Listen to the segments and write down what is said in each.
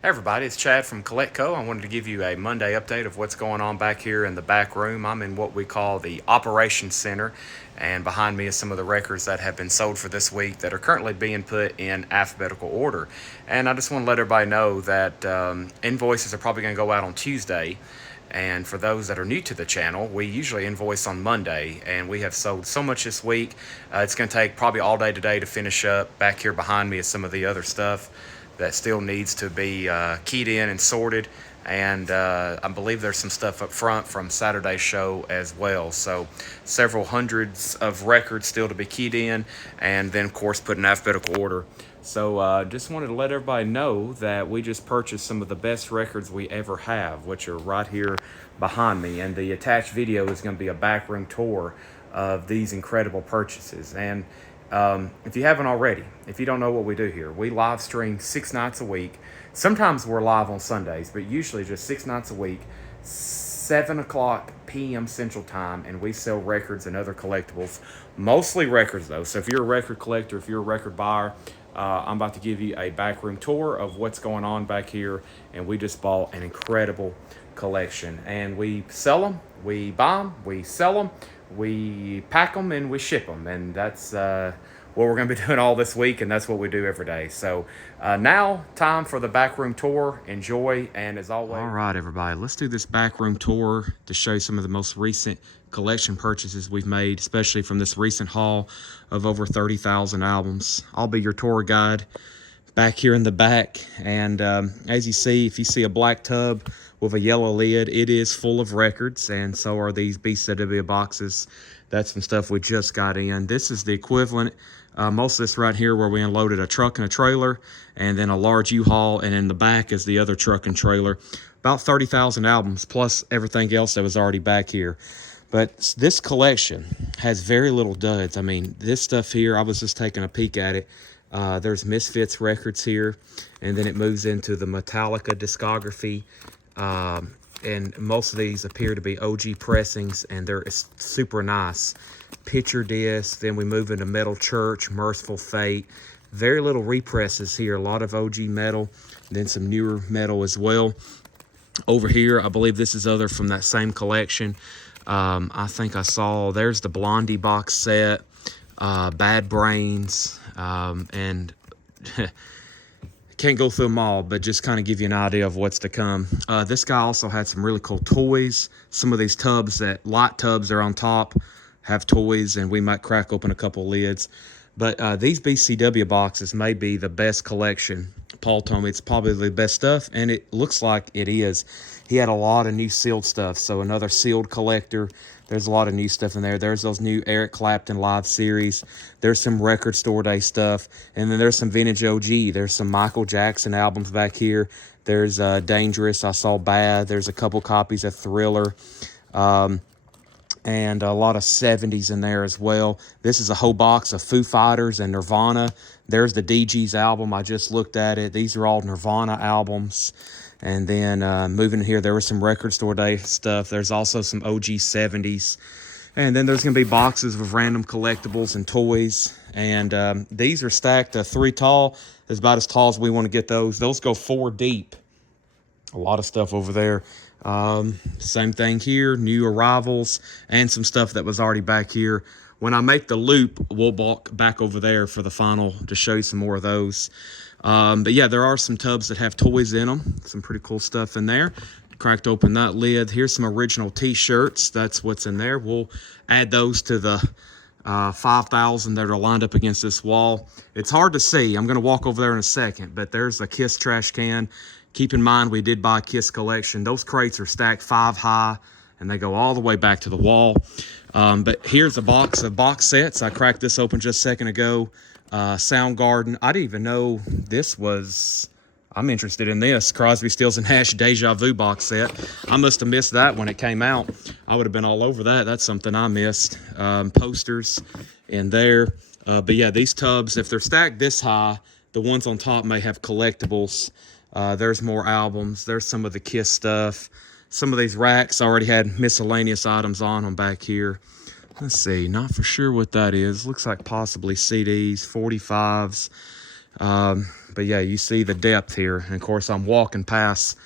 Hey everybody, it's Chad from CollectCo. I wanted to give you a Monday update of what's going on back here in the back room. I'm in what we call the Operations Center, and behind me is some of the records that have been sold for this week that are currently being put in alphabetical order. And I just want to let everybody know that invoices are probably going to go out on Tuesday. And for those that are new to the channel, we usually invoice on Monday, and we have sold so much this week. It's going to take probably all day today to finish up. Back here behind me is some of the other stuff that still needs to be keyed in and sorted. And I believe there's some stuff up front from Saturday's show as well. So several hundreds of records still to be keyed in, and then of course put in alphabetical order. So just wanted to let everybody know that we just purchased some of the best records we ever have, which are right here behind me. And the attached video is going to be a backroom tour of these incredible purchases. And if you haven't already, if you don't know what we do here, we live stream 6 nights a week. Sometimes we're live on Sundays, but usually just 6 nights a week, 7 o'clock p.m. Central Time, and we sell records and other collectibles. Mostly records, though. So if you're a record collector, if you're a record buyer, I'm about to give you a backroom tour of what's going on back here, and we just bought an incredible collection. And we sell them, we buy them, we sell them, we pack them, and we ship them. And that's what we're going to be doing all this week, and that's what we do every day. So now, time for the backroom tour. Enjoy, and as always... All right, everybody, let's do this backroom tour to show you some of the most recent collection purchases we've made, especially from this recent haul of over 30,000 albums. I'll be your tour guide back here in the back. And as you see, if you see a black tub with a yellow lid, it is full of records, and so are these BCW boxes. That's some stuff we just got in. This is the equivalent, most of this right here where we unloaded a truck and a trailer, and then a large U-Haul, and in the back is the other truck and trailer. About 30,000 albums, plus everything else that was already back here. But this collection has very little duds. I mean, this stuff here, I was just taking a peek at it. There's Misfits records here, and then it moves into the Metallica discography. And most of these appear to be OG pressings, and they're super nice. Picture disc, then we move into Metal Church, Merciful Fate. Very little represses here, a lot of OG metal, then some newer metal as well. Over here, I believe this is other from that same collection. I think I saw, there's the Blondie box set, Bad Brains, and can't go through them all, but just kind of give you an idea of what's to come. This guy also had some really cool toys. Some of these tubs, that light tubs are on top, have toys, and we might crack open a couple lids. But these BCW boxes may be the best collection. Paul told me it's probably the best stuff, and it looks like it is. He had a lot of new sealed stuff, so another sealed collector. There's a lot of new stuff in there. There's those new Eric Clapton live series. There's some Record Store Day stuff, and then there's some vintage OG. There's some Michael Jackson albums back here. There's Dangerous. I saw Bad. There's a couple copies of Thriller. And a lot of 70s in there as well. This is a whole box of Foo Fighters and Nirvana. There's the DG's album. I just looked at it. These are all Nirvana albums. And then moving here, there was some Record Store Day stuff. There's also some OG 70s. And then there's going to be boxes of random collectibles and toys. And these are stacked 3 tall. It's about as tall as we want to get those. Those go 4 deep. A lot of stuff over there. Same thing here, new arrivals, and some stuff that was already back here. When I make the loop, we'll walk back over there for the final to show you some more of those. But yeah, there are some tubs that have toys in them. Some pretty cool stuff in there. Cracked open that lid. Here's some original t-shirts. That's what's in there. We'll add those to the 5,000 that are lined up against this wall. It's hard to see. I'm going to walk over there in a second, but there's a Kiss trash can. Keep in mind, we did buy Kiss collection. Those crates are stacked 5 high, and they go all the way back to the wall. But here's a box of box sets. I cracked this open just a second ago. Soundgarden. I didn't even know this was... I'm interested in this. Crosby, Stills, and Nash Deja Vu box set. I must have missed that when it came out. I would have been all over that. That's something I missed. Posters in there. But yeah, these tubs, if they're stacked this high, the ones on top may have collectibles. There's more albums. There's some of the Kiss stuff. Some of these racks already had miscellaneous items on them back here. Let's see. Not for sure what that is. Looks like possibly CDs, 45s. But yeah, you see the depth here. And of course, I'm walking past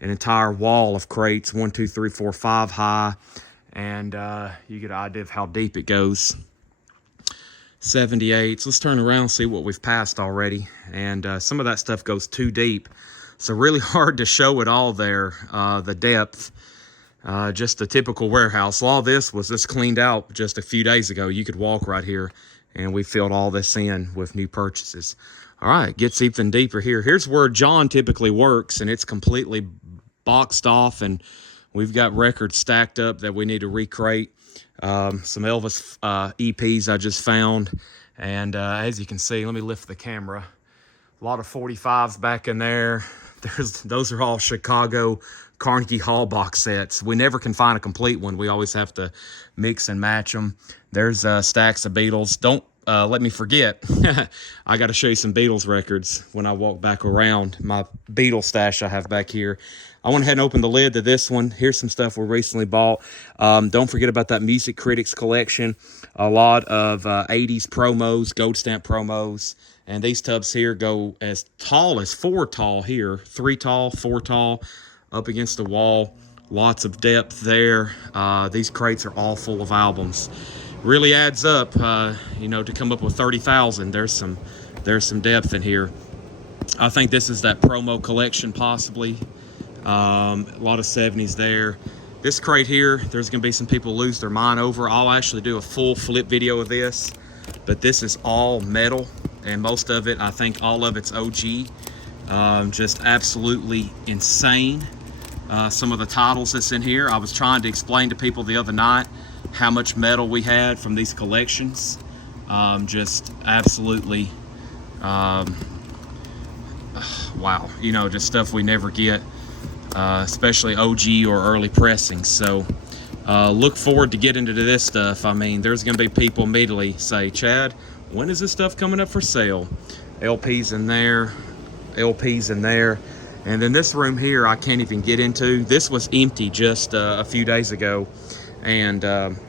an entire wall of crates, 1, 2, 3, 4, 5 high. And you get an idea of how deep it goes. 78s. Let's turn around and see what we've passed already. And some of that stuff goes too deep. So really hard to show it all there, the depth. Just a typical warehouse. All this was just cleaned out just a few days ago. You could walk right here, and we filled all this in with new purchases. All right, gets even deeper here. Here's where John typically works, and it's completely boxed off, and we've got records stacked up that we need to recrate. Some Elvis EPs I just found, and as you can see, let me lift the camera. A lot of 45s back in there. Those are all Chicago Carnegie Hall box sets. We never can find a complete one. We always have to mix and match them. There's stacks of Beatles. Don't let me forget. I got to show you some Beatles records when I walk back around my Beatles stash I have back here. I went ahead and opened the lid to this one. Here's some stuff we recently bought. Don't forget about that Music Critics collection. A lot of 80s promos, gold stamp promos. And these tubs here go as tall as 4 tall here. 3 tall, 4 tall, up against the wall. Lots of depth there. These crates are all full of albums. Really adds up, you know, to come up with 30,000. There's some depth in here. I think this is that promo collection possibly. A lot of 70s there. This crate here, there's going to be some people lose their mind over. I'll actually do a full flip video of this. But this is all metal. And most of it, I think all of it's OG. Just absolutely insane. Some of the titles that's in here. I was trying to explain to people the other night how much metal we had from these collections. Just absolutely, wow. You know, just stuff we never get, especially OG or early pressings. So look forward to getting into this stuff. I mean, there's going to be people immediately say, Chad, when is this stuff coming up for sale? LPs in there, LPs in there. And then this room here, I can't even get into. This was empty just a few days ago. And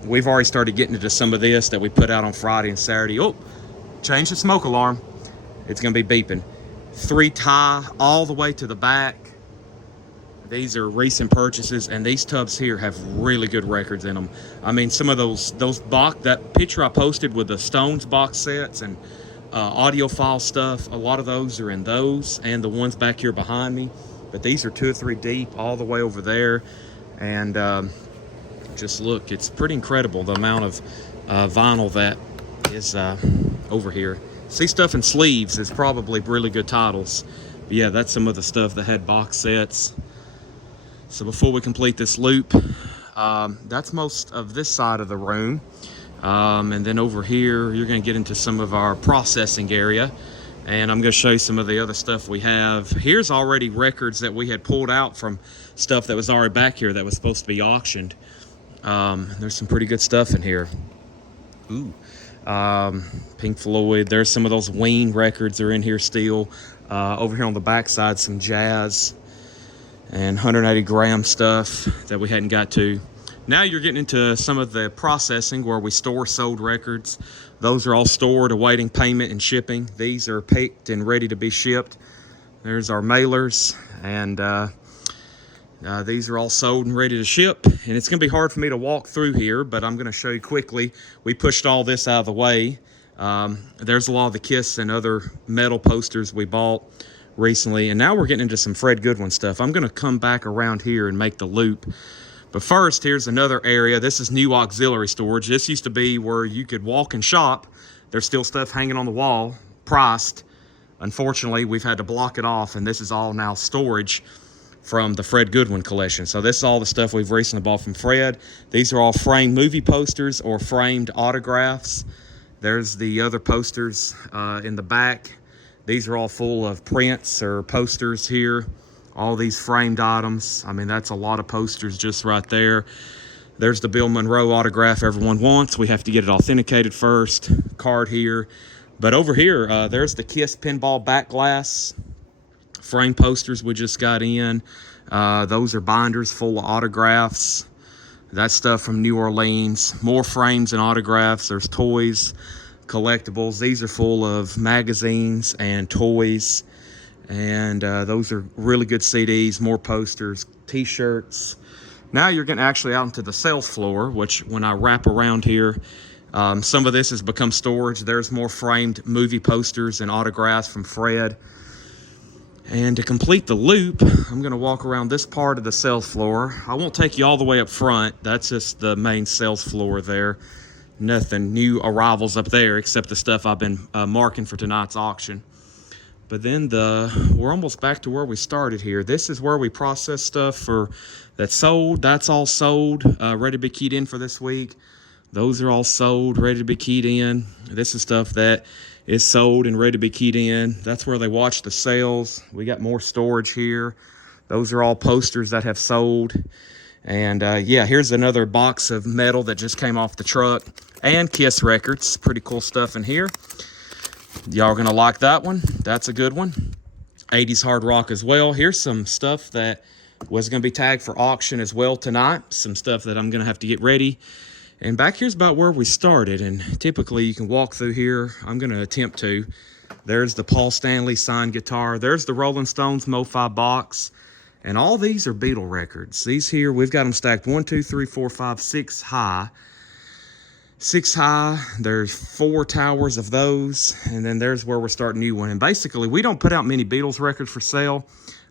we've already started getting into some of this that we put out on Friday and Saturday. Oh, change the smoke alarm. It's going to be beeping. 3 tie all the way to the back. These are recent purchases, and these tubs here have really good records in them. I mean, some of that picture I posted with the Stones box sets and audiophile stuff, a lot of those are in those, and the ones back here behind me. But these are 2 or 3 deep all the way over there. And just look, it's pretty incredible the amount of vinyl that is over here. See stuff in sleeves is probably really good titles. But yeah, that's some of the stuff that had box sets. So before we complete this loop, that's most of this side of the room. And then over here, you're going to get into some of our processing area. And I'm going to show you some of the other stuff we have. Here's already records that we had pulled out from stuff that was already back here that was supposed to be auctioned. There's some pretty good stuff in here. Ooh. Pink Floyd. There's some of those Ween records are in here still. Over here on the back side, some jazz and 180 gram stuff that we hadn't got to. Now you're getting into some of the processing where we store sold records. Those are all stored awaiting payment and shipping. These are picked and ready to be shipped. There's our mailers, and these are all sold and ready to ship. And it's going to be hard for me to walk through here, but I'm going to show you quickly. We pushed all this out of the way. There's a lot of the Kiss and other metal posters we bought recently, and now we're getting into some Fred Goodwin stuff. I'm going to come back around here and make the loop. But first, here's another area. This is new auxiliary storage. This used to be where you could walk and shop. There's still stuff hanging on the wall, priced. Unfortunately, we've had to block it off, and this is all now storage from the Fred Goodwin collection. So this is all the stuff we've recently bought from Fred. These are all framed movie posters or framed autographs. There's the other posters in the back. These are all full of prints or posters here. All these framed items. I mean, that's a lot of posters just right there. There's the Bill Monroe autograph everyone wants. We have to get it authenticated first. Card here. But over here, there's the Kiss pinball back glass. Frame posters we just got in. Those are binders full of autographs. That's stuff from New Orleans. More frames and autographs. There's toys. collectibles. These are full of magazines and toys, and those are really good CDs, more posters, t-shirts. Now you're getting actually out into the sales floor, which when I wrap around here, some of this has become storage. There's more framed movie posters and autographs from Fred. And to complete the loop, I'm going to walk around this part of the sales floor. I won't take you all the way up front. That's just the main sales floor there. Nothing new arrivals up there except the stuff I've been marking for tonight's auction. But then we're almost back to where we started here. This is where we process stuff that's sold. That's all sold, ready to be keyed in for this week. Those are all sold, ready to be keyed in. This is stuff that is sold and ready to be keyed in. That's where they watch the sales. We got more storage here. Those are all posters that have sold. And yeah, here's another box of metal that just came off the truck. And Kiss records. Pretty cool stuff in here. Y'all are going to like that one. That's a good one. 80s hard rock as well. Here's some stuff that was going to be tagged for auction as well tonight. Some stuff that I'm going to have to get ready. And back here's about where we started. And typically you can walk through here. I'm going to attempt to. There's the Paul Stanley signed guitar. There's the Rolling Stones Mo-Fi box. And all these are Beatle records. These here, we've got them stacked 1, 2, 3, 4, 5, 6 high. 6 high, there's 4 towers of those, and then there's where we're starting a new one. And basically, we don't put out many Beatles records for sale.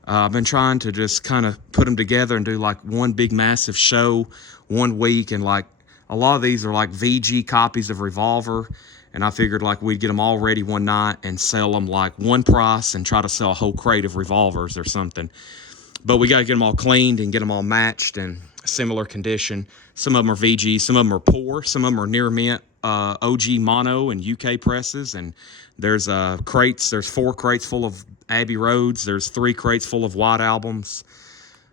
I've been trying to just kind of put them together and do like one big massive show one week, and like a lot of these are like VG copies of Revolver, and I figured like we'd get them all ready one night and sell them like one price and try to sell a whole crate of Revolvers or something. But we got to get them all cleaned and get them all matched and similar condition. Some of them are VG, some of them are poor, some of them are near mint OG mono and UK presses. And there's crates. There's 4 crates full of Abbey Roads. There's 3 crates full of White Albums.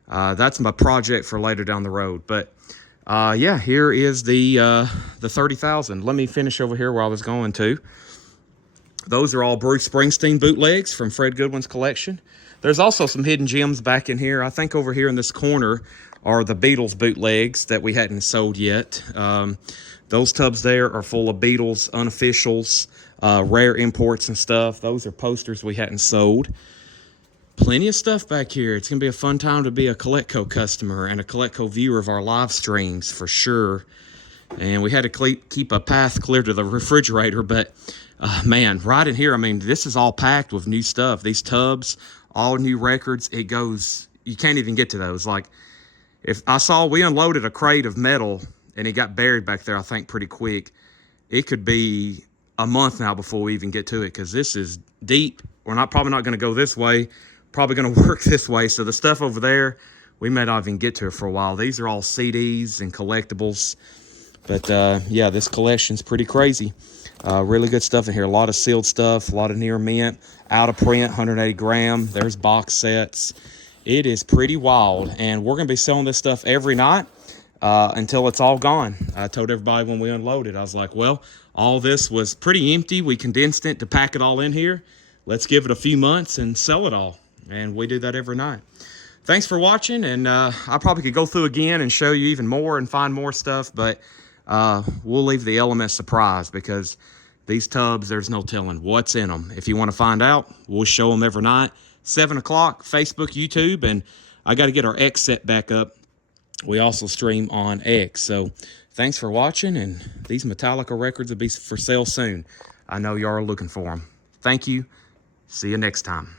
That's my project for later down the road. But yeah, here is the 30,000. Let me finish over here where I was going to. Those are all Bruce Springsteen bootlegs from Fred Goodwin's collection. There's also some hidden gems back in here. I think over here in this corner are the Beatles bootlegs that we hadn't sold yet. Those tubs there are full of Beatles unofficials, rare imports and stuff. Those are posters we hadn't sold. Plenty of stuff back here. It's going to be a fun time to be a Coletco customer and a Coletco viewer of our live streams for sure. And we had to keep a path clear to the refrigerator, but man, right in here, I mean, this is all packed with new stuff. These tubs, all new records. It goes, you can't even get to those. Like, if I saw we unloaded a crate of metal and it got buried back there, I think pretty quick. It could be a month now before we even get to it, because this is deep. We're probably not going to go this way. Probably going to work this way. So the stuff over there, we may not even get to it for a while. These are all CDs and collectibles. But yeah, this collection's pretty crazy. Really good stuff in here. A lot of sealed stuff, a lot of near mint, out of print, 180 gram. There's box sets. It is pretty wild, and we're going to be selling this stuff every night until it's all gone. I told everybody when we unloaded, I was like, well, all this was pretty empty. We condensed it to pack it all in here. Let's give it a few months and sell it all, and we do that every night. Thanks for watching, and I probably could go through again and show you even more and find more stuff, but we'll leave the element surprise, because these tubs, there's no telling what's in them. If you want to find out, we'll show them every night. 7 o'clock, Facebook, YouTube, and I got to get our X set back up. We also stream on X. So thanks for watching, and these Metallica records will be for sale soon. I know y'all are looking for them. Thank you. See you next time.